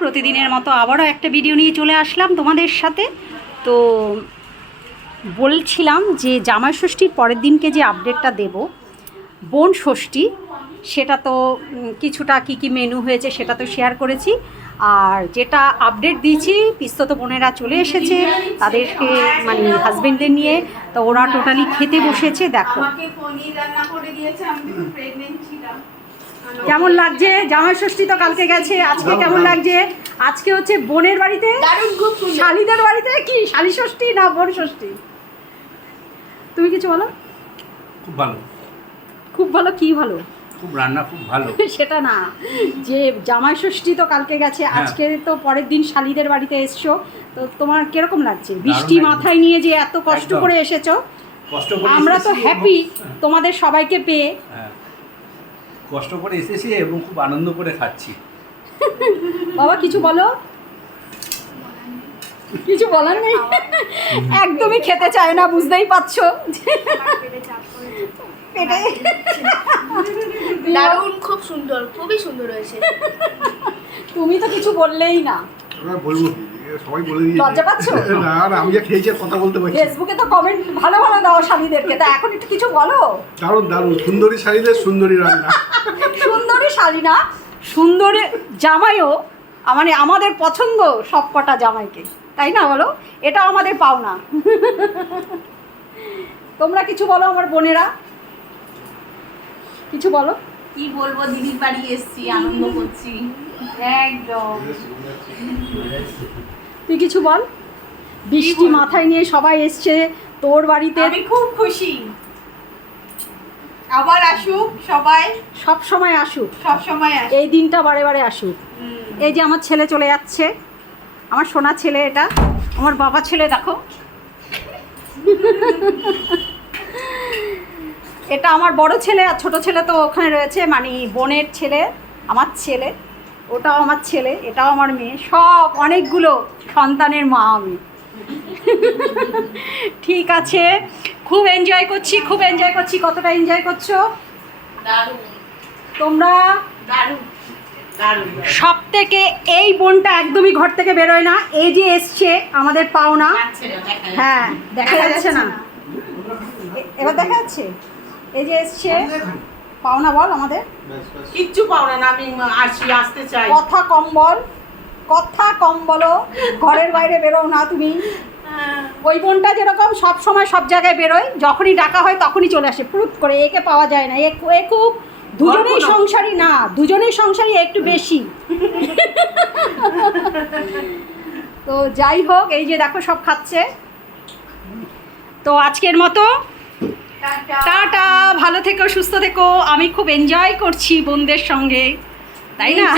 প্রতিদিনের মতো আবারও একটা ভিডিও নিয়ে চলে আসলাম তোমাদের সাথে। তো বলছিলাম যে জামাই ষষ্ঠীর পরের দিনকে যে আপডেটটা দেব, বোন ষষ্ঠী, সেটা তো কিছুটা কি মেনু হয়েছে সেটা তো শেয়ার করেছি। আর যেটা আপডেট দিয়েছি, পিস্তত বোনেরা চলে এসেছে তাদেরকে মানে হাজবেন্ডদের নিয়ে, তো ওরা টোটালি খেতে বসেছে। দেখো কেমন লাগছে। জামাই ষষ্ঠী তো কালকে গেছে, আজকে কেমন লাগছে? আজকে হচ্ছে বোনের বাড়িতে, শালিদের বাড়িতে। কি শালি ষষ্ঠী না বোন ষষ্ঠী? তুমি কিছু বলো। খুব ভালো। খুব ভালো? কি ভালো? খুব রান্না খুব ভালো। সেটা না, যে জামাই ষষ্ঠী তো কালকে গেছে, আজকে তো পরের দিন শালিদের বাড়িতে এসছো, তো তোমার কিরকম লাগছে? বৃষ্টি মাথায় নিয়ে যে এত কষ্ট করে এসেছো, আমরা তো হ্যাপি তোমাদের সবাইকে পেয়ে। কষ্ট করে এসেছি এবং খুব আনন্দ করে খাচ্ছি। বাবা কিছু বলো। কিছু বলার নেই, একদমই খেতে চায় না, বুঝতেই পারছো। দারুণ, খুব সুন্দর, খুবই সুন্দর হয়েছে। তুমি তো কিছু বললেই না। বলবো কি, সবাই বলে দিয়েছে। লজ্জা পাচ্ছো? না না, আমি যা খেয়েছি কথা বলতে পারছি। ফেসবুকে তো কমেন্ট ভালো ভালো দাও শাড়িদেরকে, তা এখন একটু কিছু বলো। দারুণ দারুণ, সুন্দরী শাড়িদের সুন্দরী রান্না। সুন্দরী শাড়ি না, সুন্দরী জামাইও, মানে আমাদের পছন্দ সব কটা জামাইকে, তাই না বলো? এটা আমাদের পাওনা। তোমরা কিছু বলো আমার বোনেরা, কিছু বলো। কি বলবো, দিদির বাড়ি এসেছি, আনন্দ করছি একদম। তুই কিছু বল। বৃষ্টি মাথায় নিয়ে সবাই এসছে তোর বাড়িতে। আমি খুব খুশি, আবার আসুক সবাই, সব সময় আসুক, সব সময় আসুক, এই দিনটা বারে বারে আসুক। এই যে আমার ছেলে চলে যাচ্ছে, আমার সোনা ছেলে, এটা আমার বাবা ছেলে, দেখো এটা আমার বড় ছেলে, আর ছোট ছেলে তো ওখানে রয়েছে, মানে বোনের ছেলে, আমার ছেলে, ওটাও আমার ছেলে, এটাও আমার মেয়ে, সব অনেকগুলো সন্তানের মা আমি। ঠিক আছে, খুব এনজয় করছি, খুব এনজয় করছি। কতটা এনজয় করছো দারুণ তোমরা? দারুণ দারুণ। সব থেকে এই বোনটা একদমই ঘর থেকে বেরোয় না, এই যে এসছে আমাদের পাওনা। হ্যাঁ, দেখা যাচ্ছে না, এবার দেখা যাচ্ছে। এই যে এসছে পাওনা, বল আমাদের। কিচ্ছু পাও না, আমি আসতে চাই। কথা কম বল, কথা কম বলো, ঘরের বাইরে বেরো না তুমি। ওই বোনটা যেরকম সব সময় সব জায়গায় বেরোয়, যখনই ডাকা হয় তখনই চলে আসে ফুট করে, একে পাওয়া যায় না। এ খুব দুজনেই সংসারী না, দুজনেই সংসারী একটু বেশি। তো যাই হোক, এই যে দেখো সব খাচ্ছে। তো আজকের মতো টাটা, ভালো থেকো, সুস্থ থেকো। আমি খুব এনজয় করছি বোনদের সঙ্গে, তাই না?